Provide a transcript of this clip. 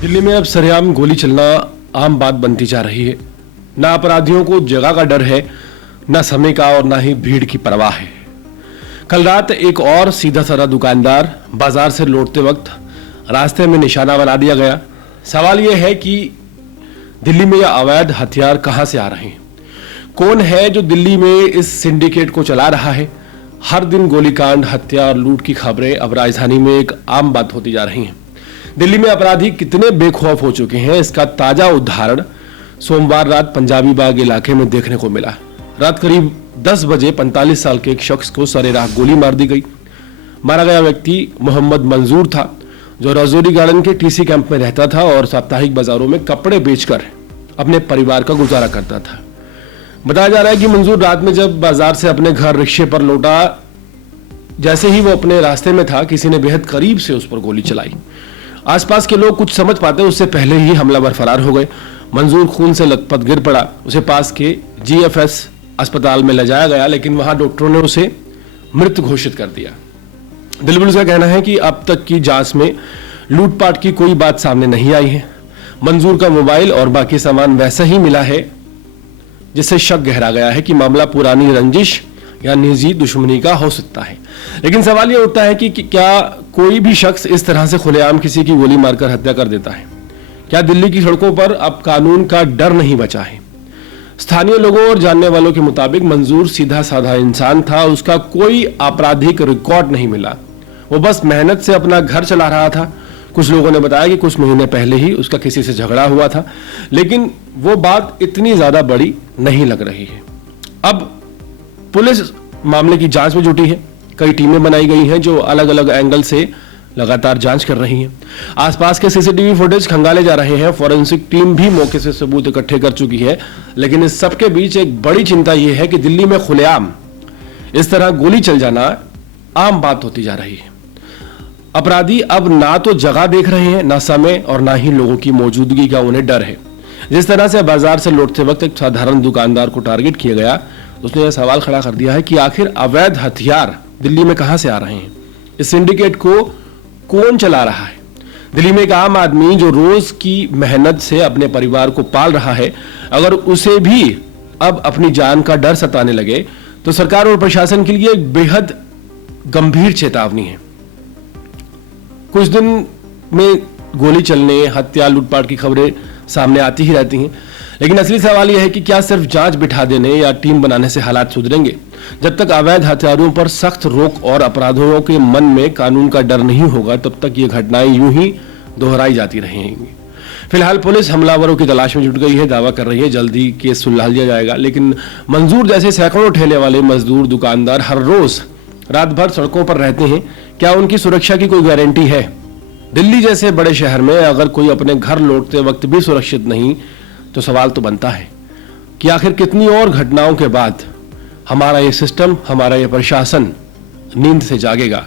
दिल्ली में अब सरेआम गोली चलना आम बात बनती जा रही है। ना अपराधियों को जगह का डर है, ना समय का और ना ही भीड़ की परवाह है। कल रात एक और सीधा साधा दुकानदार बाजार से लौटते वक्त रास्ते में निशाना बना दिया गया। सवाल यह है कि दिल्ली में यह अवैध हथियार कहां से आ रहे हैं? कौन है जो दिल्ली में इस सिंडिकेट को चला रहा है? हर दिन गोलीकांड, हत्या और लूट की खबरें अब राजधानी में एक आम बात होती जा रही हैं। दिल्ली में अपराधी कितने बेखौफ हो चुके हैं, इसका ताजा उदाहरण सोमवार रात पंजाबी बाग इलाके में देखने को मिला। रात करीब 10 बजे 45 साल के एक शख्स को सरेराह गोली मार दी गई। मारा गया व्यक्ति मोहम्मद मंजूर था, जो राजौरी गार्डन के टीसी कैंप में रहता था और साप्ताहिक बाजारों में कपड़े बेचकर अपने परिवार का गुजारा करता था। बताया जा रहा है कि मंजूर रात में जब बाजार से अपने घर रिक्शे पर लौटा, जैसे ही वो अपने रास्ते में था, किसी ने बेहद करीब से उस पर गोली चलाई। आसपास के लोग कुछ समझ पाते उससे पहले ही हमलावर फरार हो गए। मंजूर खून से लथपथ गिर पड़ा। उसे पास के GFS अस्पताल में ले जाया गया, लेकिन वहां डॉक्टरों ने उसे मृत घोषित कर दिया। दिल्ली पुलिस का कहना है कि अब तक की जांच में लूटपाट की कोई बात सामने नहीं आई है। मंजूर का मोबाइल और बाकी सामान वैसा ही मिला है, जिससे शक गहरा गया है कि मामला पुरानी रंजिश या निजी दुश्मनी का हो सकता है। लेकिन सवाल यह उठता है कि क्या कोई भी शख्स इस तरह से खुलेआम किसी की गोली मारकर हत्या कर देता है? क्या दिल्ली की सड़कों पर अब कानून का डर नहीं बचा है? स्थानीय लोगों और जानने वालों के मुताबिक मंजूर सीधा साधा इंसान था। उसका कोई आपराधिक रिकॉर्ड नहीं मिला। वो बस मेहनत से अपना घर चला रहा था। कुछ लोगों ने बताया कि कुछ महीने पहले ही उसका किसी से झगड़ा हुआ था, लेकिन वो बात इतनी ज्यादा बड़ी नहीं लग रही है। अब पुलिस मामले की जांच में जुटी है। कई टीमें बनाई गई हैं जो अलग अलग एंगल से लगातार जांच कर रही हैं। आसपास के CCTV फुटेज खंगाले जा रहे हैं। फॉरेंसिक टीम भी मौके से सबूत इकट्ठे कर चुकी है। लेकिन इस सबके बीच एक बड़ी चिंता यह है कि दिल्ली में खुलेआम इस तरह गोली चल जाना आम बात होती जा रही है। अपराधी अब ना तो जगह देख रहे हैं, ना समय और ना ही लोगों की मौजूदगी का उन्हें डर है। जिस तरह से बाजार से लौटते वक्त एक साधारण दुकानदार को टारगेट किया गया, उसने यह सवाल खड़ा कर दिया है कि आखिर अवैध हथियार दिल्ली में कहां से आ रहे हैं? इस सिंडिकेट को कौन चला रहा है? दिल्ली में एक आम आदमी जो रोज की मेहनत से अपने परिवार को पाल रहा है, अगर उसे भी अब अपनी जान का डर सताने लगे तो सरकार और प्रशासन के लिए एक बेहद गंभीर चेतावनी है। कुछ दिन में गोली चलने, हत्या, लूटपाट की खबरें सामने आती ही रहती हैं, लेकिन असली सवाल यह है कि क्या सिर्फ जांच बिठा देने या टीम बनाने से हालात सुधरेंगे? जब तक अवैध हथियारों पर सख्त रोक और अपराधियों के मन में कानून का डर नहीं होगा, तब तक ये घटनाएं यूं ही दोहराई जाती रहेंगी। फिलहाल पुलिस हमलावरों की तलाश में जुट गई है। दावा कर रही है जल्दी केस सुलझा लिया जाएगा, लेकिन मंजूर जैसे सैकड़ों ठेले वाले मजदूर, दुकानदार हर रोज रात भर सड़कों पर रहते हैं। क्या उनकी सुरक्षा की कोई गारंटी है? दिल्ली जैसे बड़े शहर में अगर कोई अपने घर लौटते वक्त भी सुरक्षित नहीं, तो सवाल तो बनता है कि आखिर कितनी और घटनाओं के बाद हमारा ये सिस्टम, हमारा ये प्रशासन नींद से जागेगा।